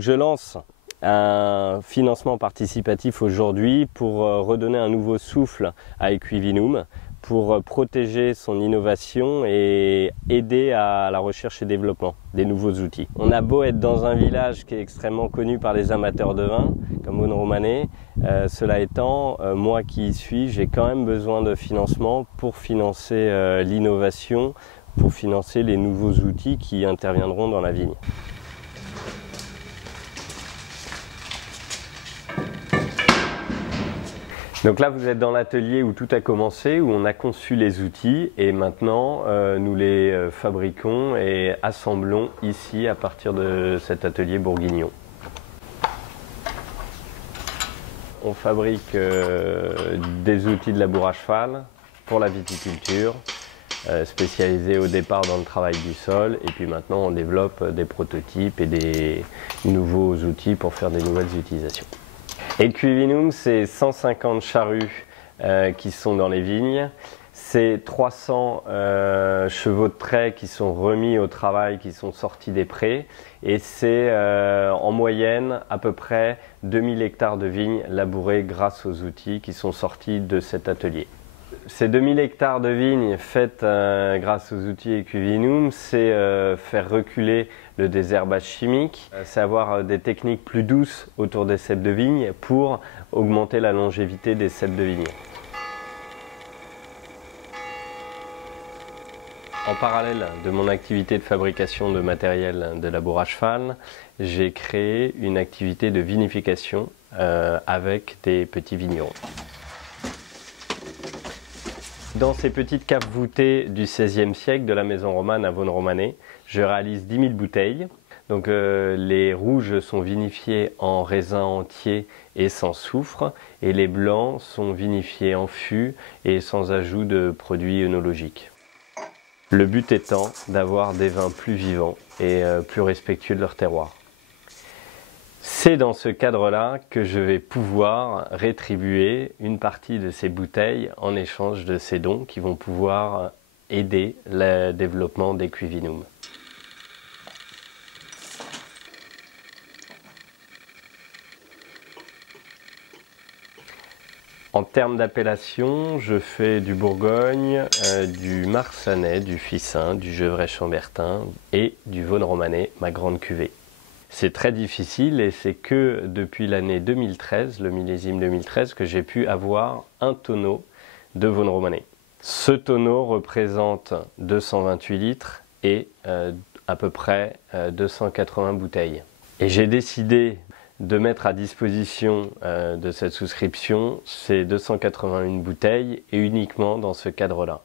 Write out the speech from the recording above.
Je lance un financement participatif aujourd'hui pour redonner un nouveau souffle à Equivinum, pour protéger son innovation et aider à la recherche et développement des nouveaux outils. On a beau être dans un village qui est extrêmement connu par les amateurs de vin, comme Vosne-Romanée, cela étant, moi qui y suis, j'ai quand même besoin de financement pour financer l'innovation, pour financer les nouveaux outils qui interviendront dans la vigne. Donc là, vous êtes dans l'atelier où tout a commencé, où on a conçu les outils et maintenant nous les fabriquons et assemblons ici à partir de cet atelier bourguignon. On fabrique des outils de labour à cheval pour la viticulture, spécialisés au départ dans le travail du sol, et puis maintenant on développe des prototypes et des nouveaux outils pour faire des nouvelles utilisations. Equivinum, c'est 150 charrues qui sont dans les vignes, c'est 300 chevaux de trait qui sont remis au travail, qui sont sortis des prés, et c'est en moyenne à peu près 2000 hectares de vignes labourées grâce aux outils qui sont sortis de cet atelier. Ces 2000 hectares de vignes faites grâce aux outils Equivinum, c'est faire reculer le désherbage chimique, c'est avoir des techniques plus douces autour des ceps de vigne pour augmenter la longévité des ceps de vigne. En parallèle de mon activité de fabrication de matériel de labour à cheval, j'ai créé une activité de vinification avec des petits vignerons. Dans ces petites caves voûtées du XVIe siècle de la maison romane à Vosne-Romanée, je réalise 10 000 bouteilles. Donc les rouges sont vinifiés en raisin entier et sans soufre, et les blancs sont vinifiés en fût et sans ajout de produits œnologiques. Le but étant d'avoir des vins plus vivants et plus respectueux de leur terroir. C'est dans ce cadre-là que je vais pouvoir rétribuer une partie de ces bouteilles en échange de ces dons qui vont pouvoir aider le développement d'Equivinum. En termes d'appellation, je fais du Bourgogne, du Marsanais, du Fissin, du Gevrey-Chambertin et du Vosne-Romanée, ma grande cuvée. C'est très difficile et c'est que depuis l'année 2013, le millésime 2013, que j'ai pu avoir un tonneau de Vosne-Romanée. Ce tonneau représente 228 litres et à peu près 280 bouteilles. Et j'ai décidé de mettre à disposition de cette souscription ces 281 bouteilles et uniquement dans ce cadre-là.